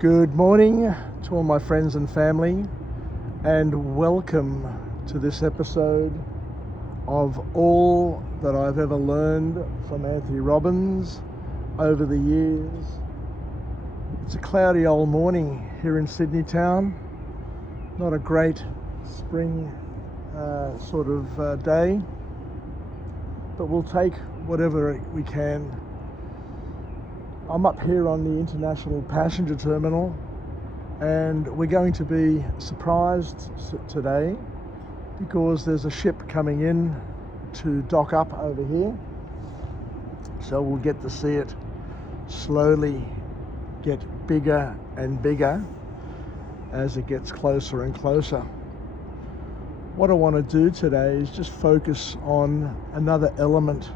Good morning to all my friends and family, and welcome to this episode of all that I've ever learned from Tony Robbins over the years. It's a cloudy old morning here in Sydney town, not a great spring day, but we'll take whatever we can. I'm up here on the International Passenger Terminal, and we're going to be surprised today because there's a ship coming in to dock up over here. So we'll get to see it slowly get bigger and bigger as it gets closer and closer. What I want to do today is just focus on another element,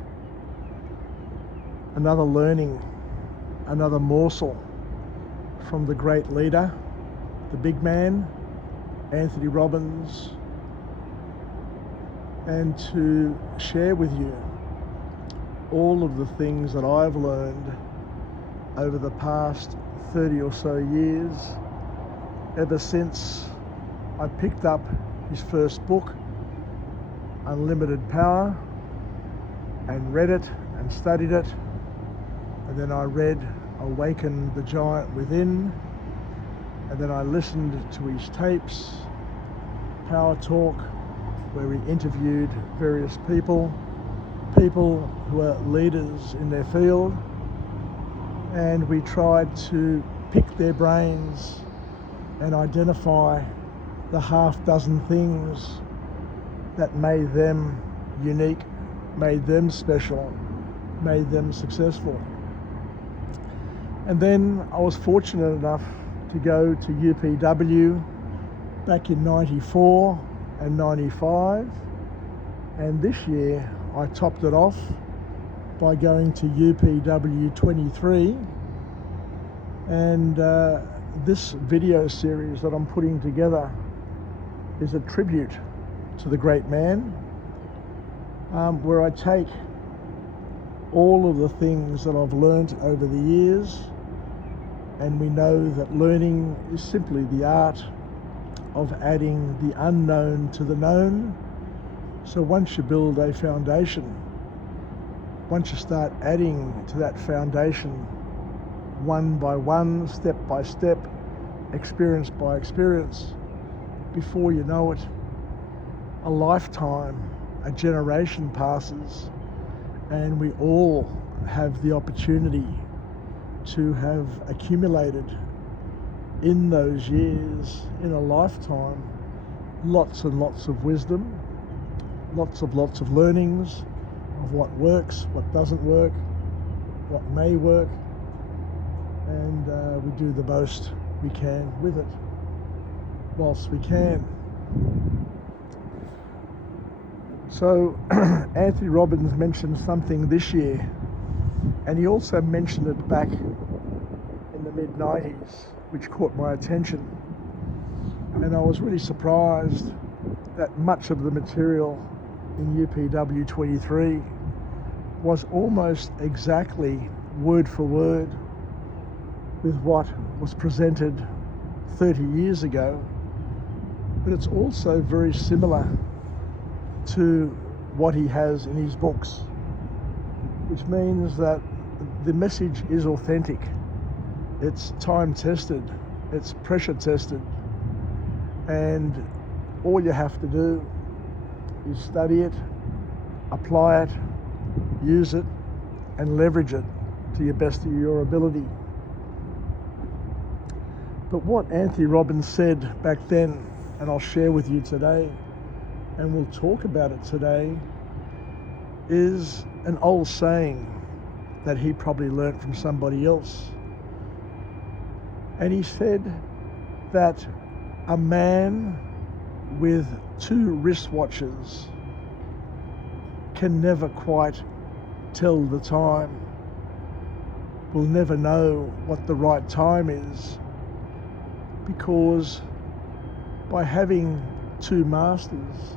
another learning, another morsel from the great leader, the big man, Tony Robbins, and to share with you all of the things that I've learned over the past 30 or so years, ever since I picked up his first book, Unlimited Power, and read it and studied it. And then I read Awaken the Giant Within, and then I listened to his tapes, Power Talk, where he interviewed various people who are leaders in their field, and we tried to pick their brains and identify the half dozen things that made them unique, made them special, made them successful. And then I was fortunate enough to go to UPW back in 94 and 95, and this year I topped it off by going to UPW 23, and this video series that I'm putting together is a tribute to the great man, where I take all of the things that I've learned over the years. And we know that learning is simply the art of adding the unknown to the known. So once you build a foundation, once you start adding to that foundation one by one, step by step, experience by experience, before you know it, a lifetime, a generation passes, and we all have the opportunity to have accumulated in those years, in a lifetime, lots and lots of wisdom, lots of learnings of what works, what doesn't work, what may work, and we do the most we can with it whilst we can. So Tony Robbins mentioned something this year, and he also mentioned it back in the mid-90s, which caught my attention. And I was really surprised that much of the material in UPW 23 was almost exactly word for word with what was presented 30 years ago. But it's also very similar to what he has in his books, which means that the message is authentic, it's time tested, it's pressure tested, and all you have to do is study it, apply it, use it, and leverage it to your best of your ability. But what Tony Robbins said back then, and I'll share with you today, and we'll talk about it today, is an old saying that he probably learnt from somebody else. And he said that a man with 2 wristwatches can never quite tell the time, will never know what the right time is, because by having 2 masters,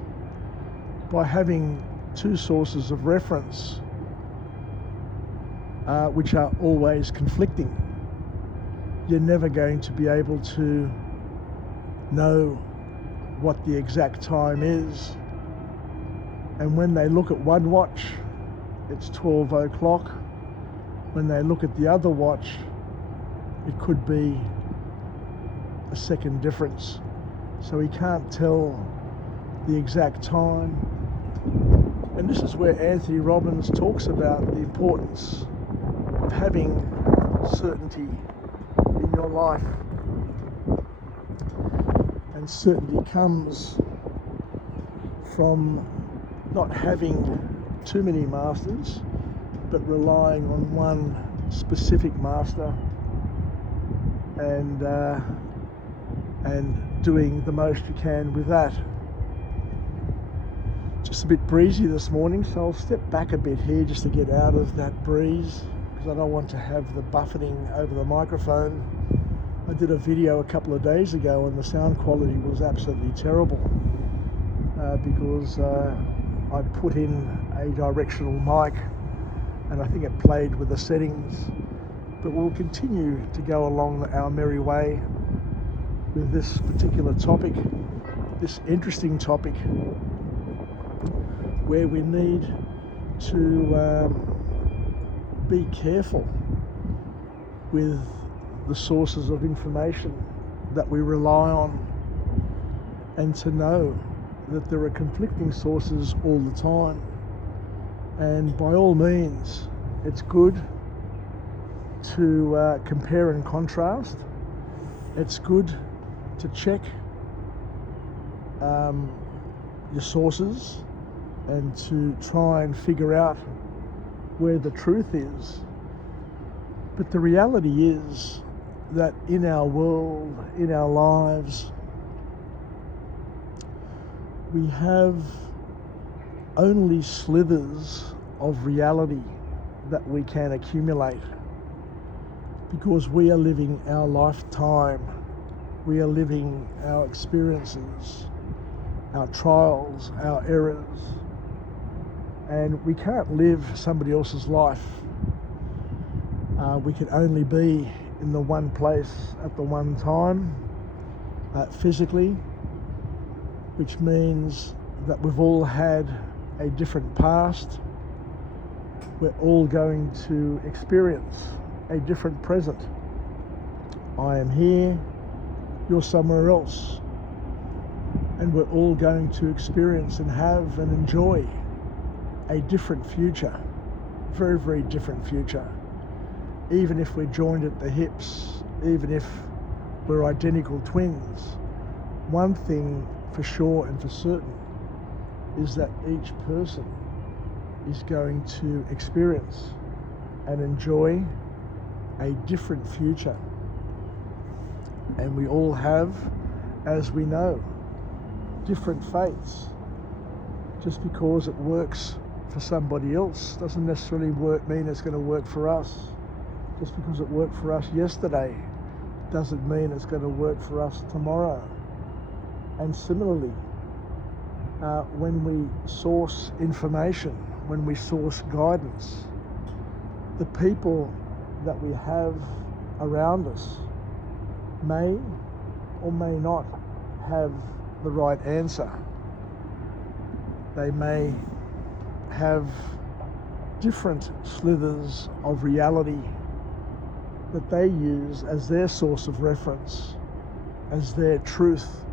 by having 2 sources of reference, which are always conflicting, you're never going to be able to know what the exact time is. And when they look at one watch, it's 12 o'clock. When they look at the other watch, it could be a second difference. So he can't tell the exact time. And this is where Anthony Robbins talks about the importance of having certainty in your life. And certainty comes from not having too many masters, but relying on one specific master and doing the most you can with that. Just a bit breezy this morning, so I'll step back a bit here just to get out of that breeze, because I don't want to have the buffeting over the microphone. I did a video a couple of days ago and the sound quality was absolutely terrible because I put in a directional mic and I think it played with the settings. But we'll continue to go along our merry way with this particular topic, this interesting topic, where we need to be careful with the sources of information that we rely on, and to know that there are conflicting sources all the time. And by all means, it's good to compare and contrast. It's good to check your sources and to try and figure out where the truth is. But the reality is that in our world, in our lives, we have only slithers of reality that we can accumulate, because we are living our lifetime, we are living our experiences, our trials, our errors, and we can't live somebody else's life. We can only be in the one place at the one time, physically, which means that we've all had a different past. We're all going to experience a different present. I am here, you're somewhere else, and we're all going to experience and have and enjoy a different future, very, very different future. Even if we're joined at the hips, even if we're identical twins, one thing for sure and for certain is that each person is going to experience and enjoy a different future. And we all have, as we know, different fates. Just because it works for somebody else doesn't necessarily mean it's going to work for us. Just because it worked for us yesterday doesn't mean it's going to work for us tomorrow. And similarly, when we source information, when we source guidance, the people that we have around us may or may not have the right answer. They may have different slithers of reality that they use as their source of reference, as their truth.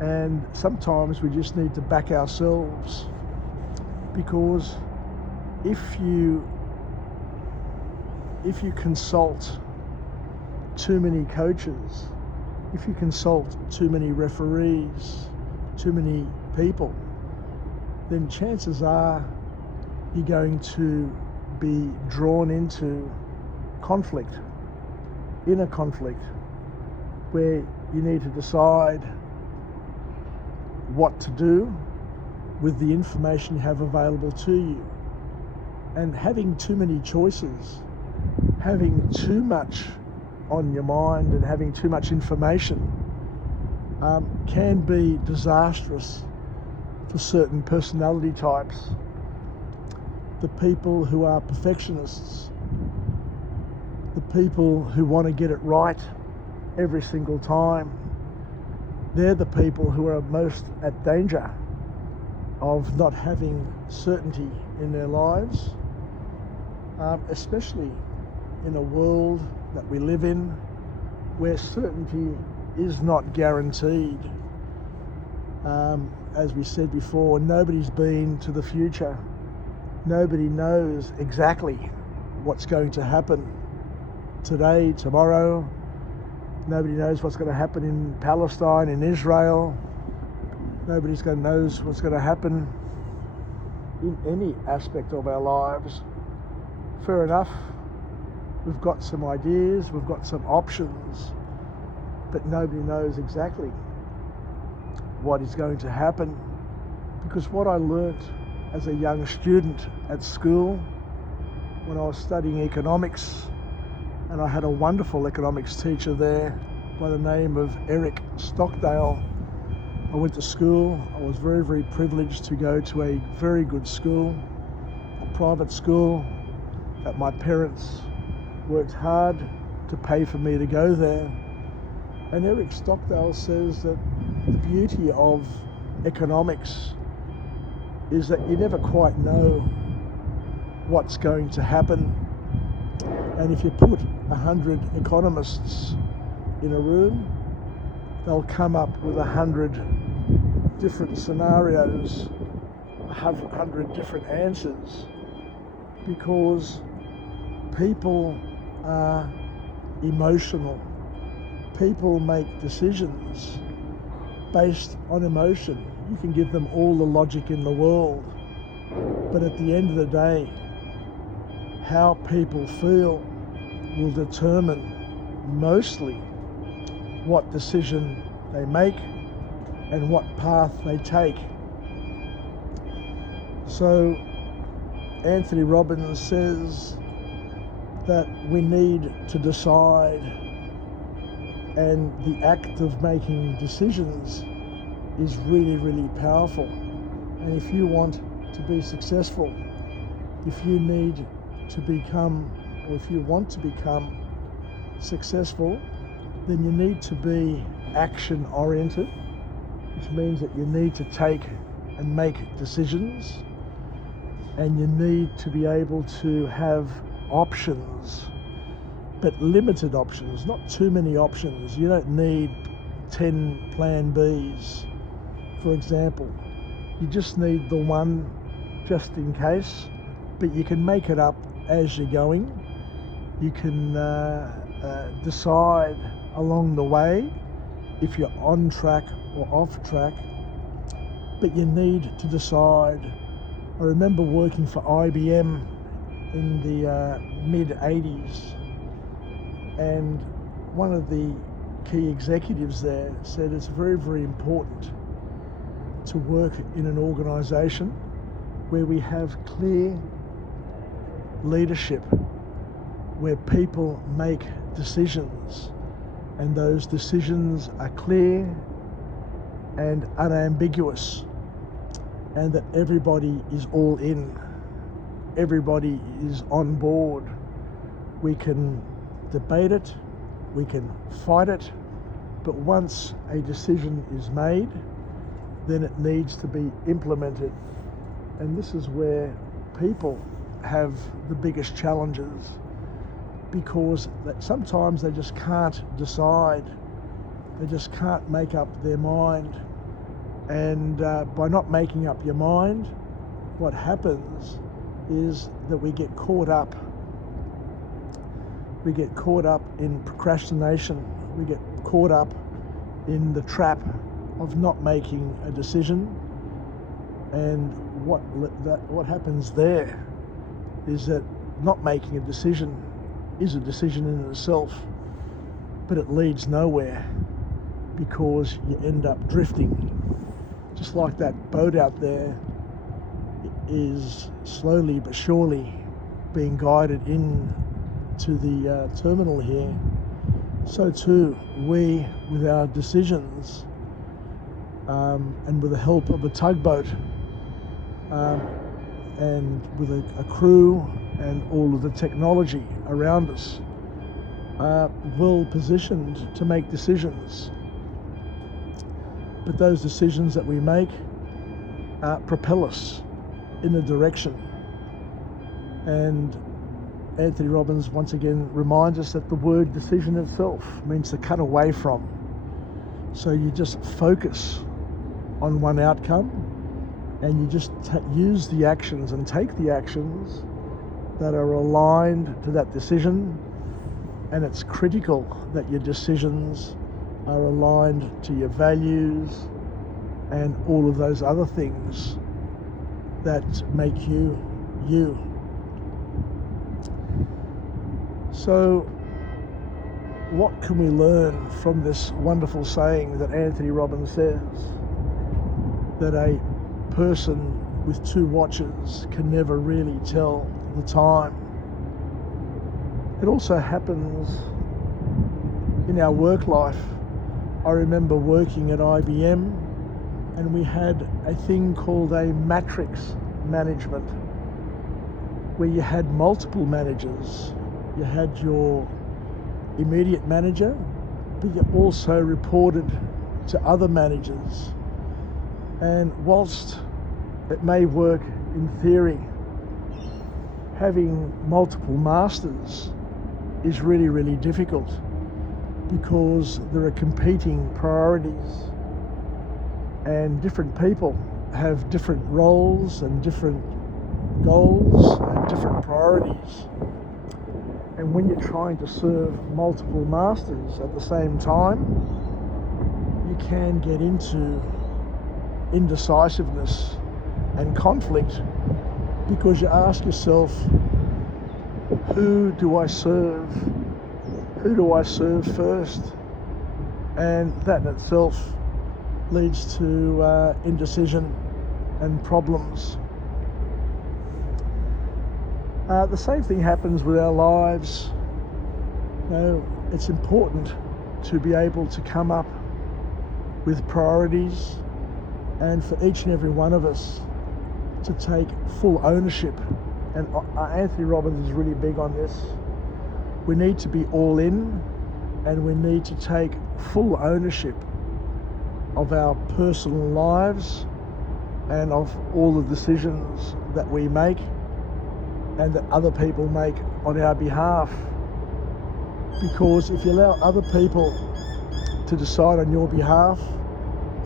And sometimes we just need to back ourselves, because if you consult too many coaches, if you consult too many referees, too many people, then chances are you're going to be drawn into conflict, inner conflict, where you need to decide what to do with the information you have available to you. And having too many choices, having too much on your mind and having too much information can be disastrous for certain personality types. The people who are perfectionists, the people who want to get it right every single time, they're the people who are most at danger of not having certainty in their lives, especially in a world that we live in where certainty is not guaranteed. As we said before, nobody's been to the future. Nobody knows exactly what's going to happen today, tomorrow. Nobody knows what's going to happen in Palestine, in Israel. Nobody's going to know what's going to happen in any aspect of our lives. Fair enough, we've got some ideas, we've got some options, but nobody knows exactly what is going to happen. Because what I learnt as a young student at school, when I was studying economics, and I had a wonderful economics teacher there by the name of Eric Stockdale. I went to school. I was very, very privileged to go to a very good school, a private school that my parents worked hard to pay for me to go there. And Eric Stockdale says that the beauty of economics is that you never quite know what's going to happen. And if you put 100 economists in a room, they'll come up with 100 different scenarios, 100 different answers, because people are emotional. People make decisions based on emotion. You can give them all the logic in the world, but at the end of the day, how people feel will determine mostly what decision they make and what path they take. So Anthony Robbins says that we need to decide, and the act of making decisions is really, really powerful. And if you want to be successful, if you need to become, or if you want to become successful, then you need to be action oriented, which means that you need to take and make decisions, and you need to be able to have options, but limited options, not too many options. You don't need 10 plan Bs, for example. You just need the one just in case, but you can make it up as you're going. You can decide along the way if you're on track or off track, but you need to decide. I remember working for IBM in the mid-80s, and one of the key executives there said it's very, very important to work in an organisation where we have clear leadership, where people make decisions, and those decisions are clear and unambiguous, and that everybody is all in, everybody is on board. We can debate it, we can fight it, but once a decision is made, then it needs to be implemented. And this is where people have the biggest challenges, because that sometimes they just can't decide, they just can't make up their mind. And by not making up your mind, what happens is that we get caught up. We get caught up in procrastination. We get caught up in the trap of not making a decision. And what happens there is that not making a decision is a decision in itself, but it leads nowhere, because you end up drifting. Just like that boat out there is slowly but surely being guided in to the terminal here, so too we, with our decisions, and with the help of a tugboat, and with a crew and all of the technology around us, are well positioned to make decisions. But those decisions that we make propel us in a direction. And Anthony Robbins once again reminds us that the word decision itself means to cut away from. So you just focus on one outcome, and you just use the actions and take the actions that are aligned to that decision. And it's critical that your decisions are aligned to your values and all of those other things that make you you. So what can we learn from this wonderful saying that Anthony Robbins says, that a person with two watches can never really tell the time? It also happens in our work life. I remember working at IBM, and we had a thing called a matrix management, where you had multiple managers. You had your immediate manager, but you also reported to other managers. And whilst it may work in theory, having multiple masters is really, really difficult, because there are competing priorities, and different people have different roles and different goals and different priorities. And when you're trying to serve multiple masters at the same time, you can get into indecisiveness and conflict, because you ask yourself, who do I serve? Who do I serve first? And that in itself leads to indecision and problems. The same thing happens with our lives. It's important to be able to come up with priorities, and for each and every one of us to take full ownership. And Anthony Robbins is really big on this. We need to be all in, and we need to take full ownership of our personal lives and of all the decisions that we make and that other people make on our behalf. Because if you allow other people to decide on your behalf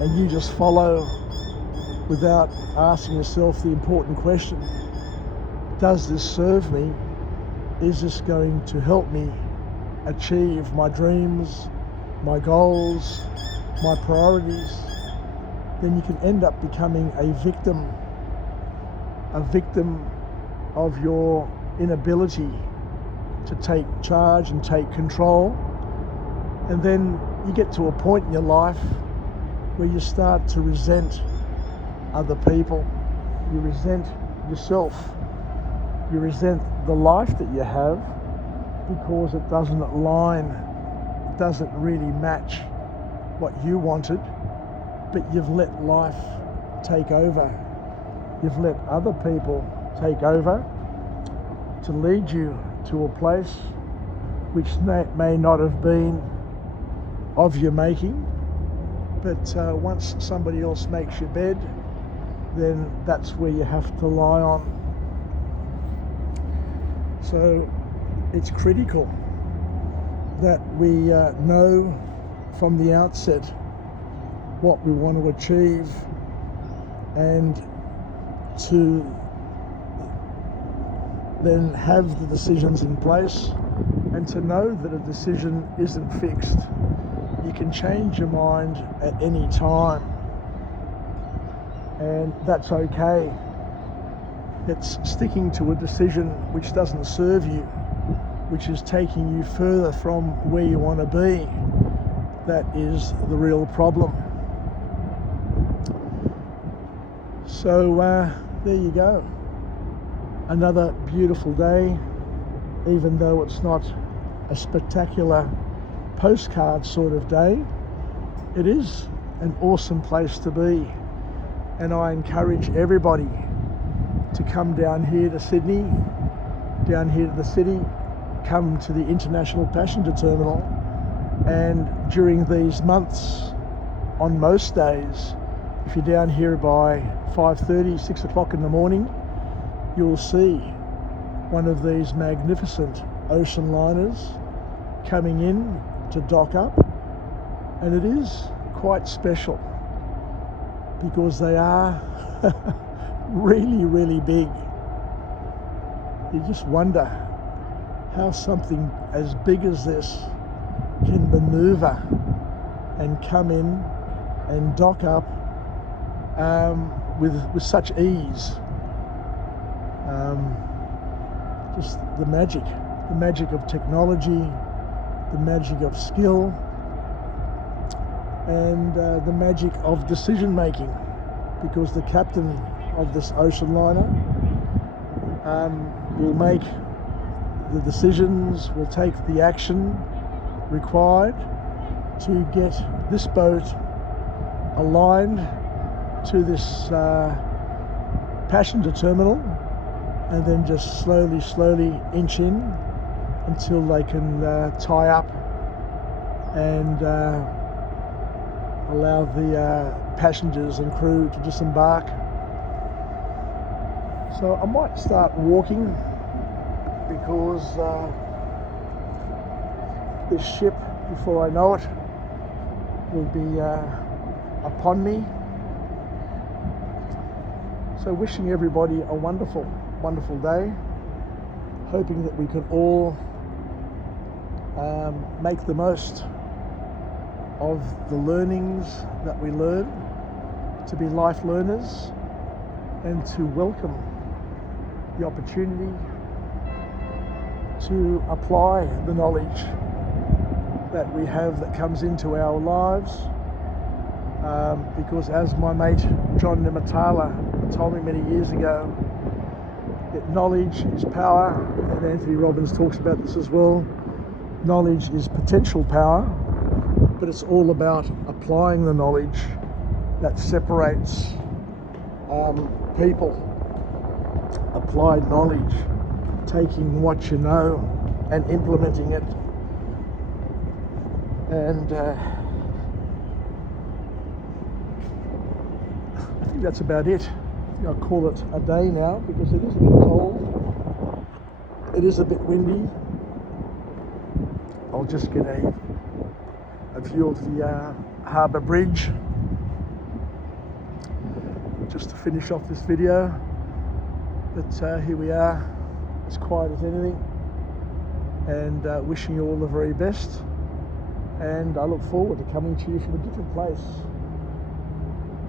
and you just follow without asking yourself the important question, does this serve me? Is this going to help me achieve my dreams, my goals, my priorities? Then you can end up becoming a victim of your inability to take charge and take control. And then you get to a point in your life where you start to resent other people. You resent yourself. You resent the life that you have because it doesn't align, it doesn't really match what you wanted, but you've let life take over. You've let other people take over to lead you to a place which may not have been of your making, but once somebody else makes your bed, then that's where you have to lie on. So it's critical that we know from the outset what we want to achieve, and to then have the decisions in place, and to know that a decision isn't fixed. You can change your mind at any time, and that's okay. It's sticking to a decision which doesn't serve you, which is taking you further from where you want to be, that is the real problem. So there you go. Another beautiful day, even though it's not a spectacular postcard sort of day. It is an awesome place to be, and I encourage everybody to come down here to Sydney, down here to the city, come to the International Passenger Terminal, and during these months, on most days, if you're down here by 5:30, 6 o'clock in the morning, you'll see one of these magnificent ocean liners coming in to dock up, and it is quite special because they are really, really big. You just wonder how something as big as this can maneuver and come in and dock up with such ease. Just the magic of technology, the magic of skill, and the magic of decision making, because the captain of this ocean liner will make the decisions, will take the action required to get this boat aligned to this passenger terminal, and then just slowly inch in until they can tie up and allow the passengers and crew to disembark. So I might start walking, because this ship, before I know it, will be upon me. So wishing everybody a wonderful day, hoping that we can all make the most of the learnings that we learn, to be life learners, and to welcome the opportunity to apply the knowledge that we have that comes into our lives, because as my mate John Nematala told me many years ago, that knowledge is power, and Anthony Robbins talks about this as well. Knowledge is potential power, but it's all about applying the knowledge that separates people. Applied knowledge, taking what you know and implementing it. And I think that's about it. I think I'll call it a day now, because it is a bit cold. It is a bit windy. I'll just get a view of the harbour bridge just to finish off this video. But here we are, as quiet as anything, and wishing you all the very best. And I look forward to coming to you from a different place,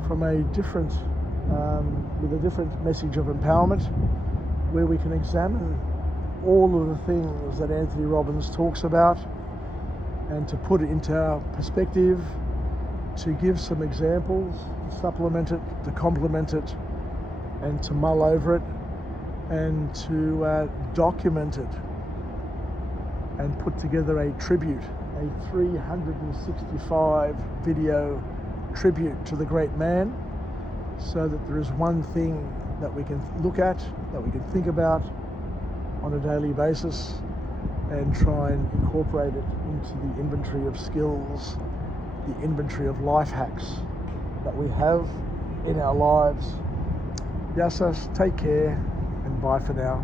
from a different, with a different message of empowerment, where we can examine all of the things that Anthony Robbins talks about, and to put it into our perspective, to give some examples, to supplement it, to complement it, and to mull over it, and to document it, and put together a tribute, a 365 video tribute to the great man, so that there is one thing that we can look at, that we can think about on a daily basis, and try and incorporate it into the inventory of skills, the inventory of life hacks that we have in our lives. Yassas, take care, and bye for now.